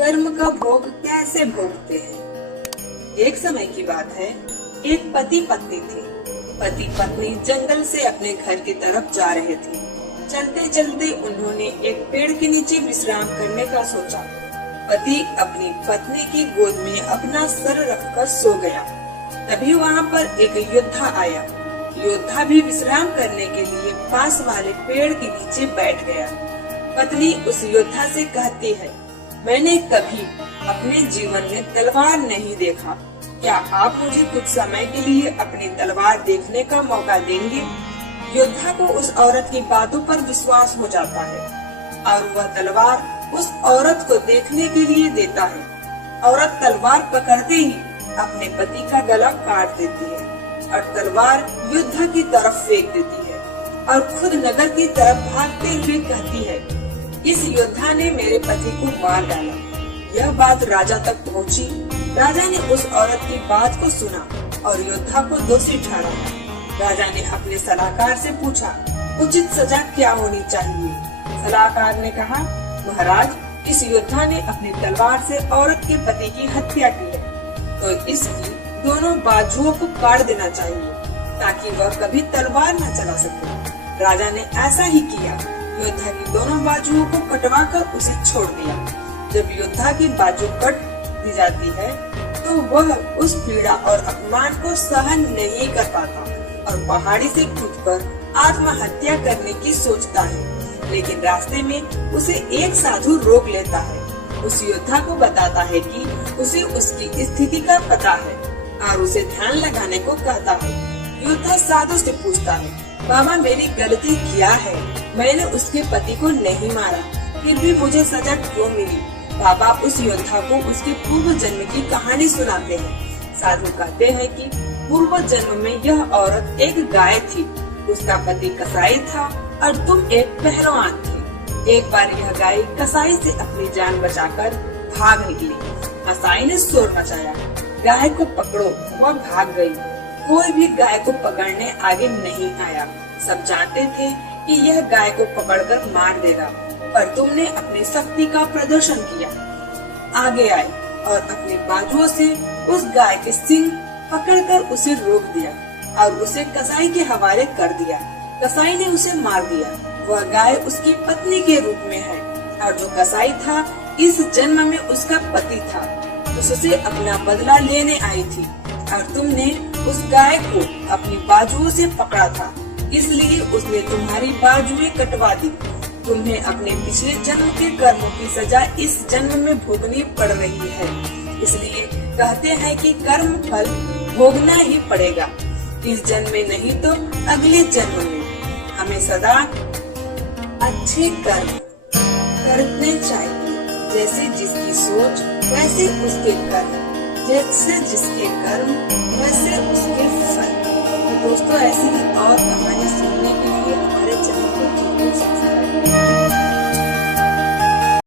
कर्म का भोग कैसे भोगते हैं। एक समय की बात है, एक पति पत्नी थे। पति पत्नी जंगल से अपने घर की तरफ जा रहे थे। चलते चलते उन्होंने एक पेड़ के नीचे विश्राम करने का सोचा। पति अपनी पत्नी की गोद में अपना सर रखकर सो गया। तभी वहाँ पर एक योद्धा आया। योद्धा भी विश्राम करने के लिए पास वाले पेड़ के नीचे बैठ गया। पत्नी उस योद्धा से कहती है, मैंने कभी अपने जीवन में तलवार नहीं देखा। क्या आप मुझे कुछ समय के लिए अपनी तलवार देखने का मौका देंगे? योद्धा को उस औरत की बातों पर विश्वास हो जाता है और वह तलवार उस औरत को देखने के लिए देता है। औरत तलवार पकड़ते ही अपने पति का गला काट देती है और तलवार योद्धा की तरफ फेंक देती है और खुद नगर की तरफ भागते हुए कहती है, इस योद्धा ने मेरे पति को मार डाला। यह बात राजा तक पहुंची। राजा ने उस औरत की बात को सुना और योद्धा को दोषी ठहराया। राजा ने अपने सलाहकार से पूछा, उचित सजा क्या होनी चाहिए? सलाहकार ने कहा, महाराज, इस योद्धा ने अपनी तलवार से औरत के पति की हत्या की है, तो इसकी दोनों बाजुओं को काट देना चाहिए ताकि वह कभी तलवार न चला सके। राजा ने ऐसा ही किया। योद्धा की दोनों बाजुओं को कटवाकर उसे छोड़ दिया। जब योद्धा की बाजू कट दी जाती है तो वह उस पीड़ा और अपमान को सहन नहीं कर पाता और पहाड़ी से कूदकर आत्महत्या करने की सोचता है। लेकिन रास्ते में उसे एक साधु रोक लेता है। उस योद्धा को बताता है कि उसे उसकी स्थिति का पता है और उसे ध्यान लगाने को कहता है। योद्धा साधु से पूछता है, बाबा, मेरी गलती क्या है? मैंने उसके पति को नहीं मारा, फिर भी मुझे सजा क्यों मिली? बाबा उस योद्धा को उसके पूर्व जन्म की कहानी सुनाते हैं। साधु कहते हैं कि पूर्व जन्म में यह औरत एक गाय थी, उसका पति कसाई था और तुम एक पहलवान थे। एक बार यह गाय कसाई से अपनी जान बचाकर भाग निकली। कसाई ने शोर मचाया, गाय को पकड़ो। वह भाग गई। कोई भी गाय को पकड़ने आगे नहीं आया। सब जानते थे कि यह गाय को पकड़कर मार देगा, पर तुमने अपनी शक्ति का प्रदर्शन किया। आगे आए और अपनी बाजुओं से उस गाय के सींग पकड़कर उसे रोक दिया और उसे कसाई के हवाले कर दिया। कसाई ने उसे मार दिया। वह गाय उसकी पत्नी के रूप में है और जो कसाई था इस जन्म में उसका पति था। उससे अपना बदला लेने आई थी और तुमने उस गाय को अपनी बाजुओं से पकड़ा था, इसलिए उसने तुम्हारी बाजुएं कटवा दी। तुम्हें अपने पिछले जन्म के कर्मों की सजा इस जन्म में भोगनी पड़ रही है। इसलिए कहते हैं कि कर्म फल भोगना ही पड़ेगा, इस जन्म में नहीं तो अगले जन्म में। हमें सदा अच्छे कर्म करने चाहिए। जैसे जिसकी सोच वैसे उसके कर्म, जैसे जिसके कर्म वैसे उसके फल। तो दोस्तों, ऐसी ही और कहानी सुनने के लिए हमारे चैनल को जरूर सब्सक्राइब करें।